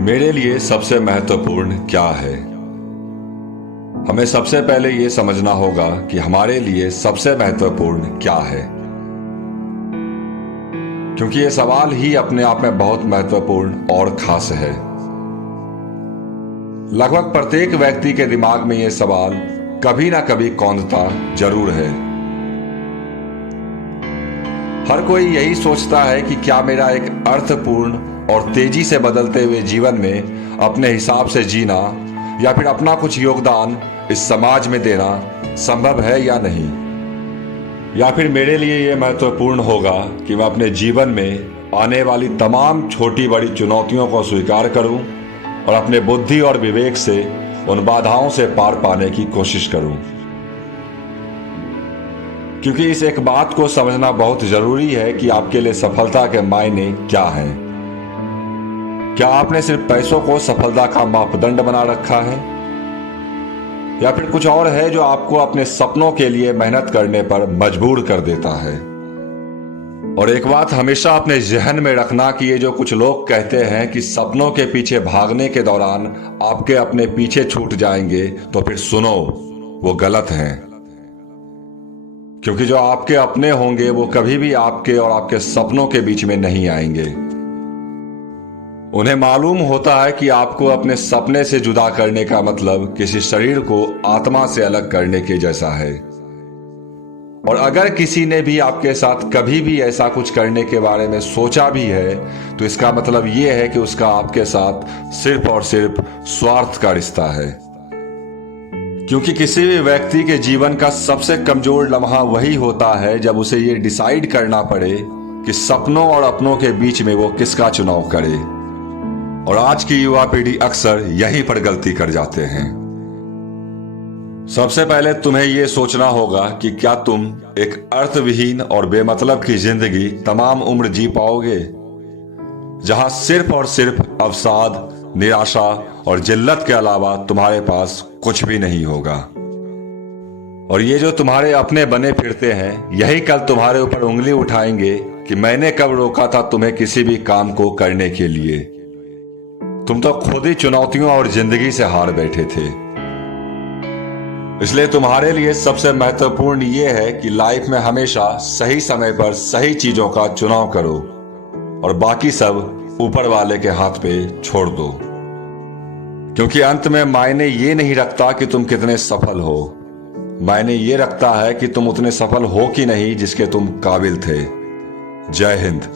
मेरे लिए सबसे महत्वपूर्ण क्या है? हमें सबसे पहले यह समझना होगा कि हमारे लिए सबसे महत्वपूर्ण क्या है, क्योंकि यह सवाल ही अपने आप में बहुत महत्वपूर्ण और खास है। लगभग प्रत्येक व्यक्ति के दिमाग में यह सवाल कभी ना कभी कौंधता जरूर है। हर कोई यही सोचता है कि क्या मेरा एक अर्थपूर्ण और तेजी से बदलते हुए जीवन में अपने हिसाब से जीना या फिर अपना कुछ योगदान इस समाज में देना संभव है या नहीं, या फिर मेरे लिए यह महत्वपूर्ण होगा कि मैं अपने जीवन में आने वाली तमाम छोटी बड़ी चुनौतियों को स्वीकार करूं और अपने बुद्धि और विवेक से उन बाधाओं से पार पाने की कोशिश करूं। क्योंकि इस एक बात को समझना बहुत जरूरी है कि आपके लिए सफलता के मायने क्या हैं। क्या आपने सिर्फ पैसों को सफलता का मापदंड बना रखा है, या फिर कुछ और है जो आपको अपने सपनों के लिए मेहनत करने पर मजबूर कर देता है? और एक बात हमेशा अपने जहन में रखना कि ये जो कुछ लोग कहते हैं कि सपनों के पीछे भागने के दौरान आपके अपने पीछे छूट जाएंगे, तो फिर सुनो, वो गलत हैं। क्योंकि जो आपके अपने होंगे वो कभी भी आपके और आपके सपनों के बीच में नहीं आएंगे। उन्हें मालूम होता है कि आपको अपने सपने से जुदा करने का मतलब किसी शरीर को आत्मा से अलग करने के जैसा है। और अगर किसी ने भी आपके साथ कभी भी ऐसा कुछ करने के बारे में सोचा भी है, तो इसका मतलब यह है कि उसका आपके साथ सिर्फ और सिर्फ स्वार्थ का रिश्ता है। क्योंकि किसी भी व्यक्ति के जीवन का सबसे कमजोर लम्हा वही होता है जब उसे ये डिसाइड करना पड़े कि सपनों और अपनों के बीच में वो किसका चुनाव करे। और आज की युवा पीढ़ी अक्सर यहीं पर गलती कर जाते हैं। सबसे पहले तुम्हें यह सोचना होगा कि क्या तुम एक अर्थविहीन और बेमतलब की जिंदगी तमाम उम्र जी पाओगे, जहां सिर्फ और सिर्फ अवसाद, निराशा और जिल्लत के अलावा तुम्हारे पास कुछ भी नहीं होगा। और ये जो तुम्हारे अपने बने फिरते हैं, यही कल तुम्हारे ऊपर उंगली उठाएंगे कि मैंने कब रोका था तुम्हें किसी भी काम को करने के लिए। तुम तो खुद ही चुनौतियों और जिंदगी से हार बैठे थे। इसलिए तुम्हारे लिए सबसे महत्वपूर्ण यह है कि लाइफ में हमेशा सही समय पर सही चीजों का चुनाव करो और बाकी सब ऊपर वाले के हाथ पे छोड़ दो। क्योंकि अंत में मायने ये नहीं रखता कि तुम कितने सफल हो, मायने ये रखता है कि तुम उतने सफल हो कि नहीं जिसके तुम काबिल थे। जय हिंद।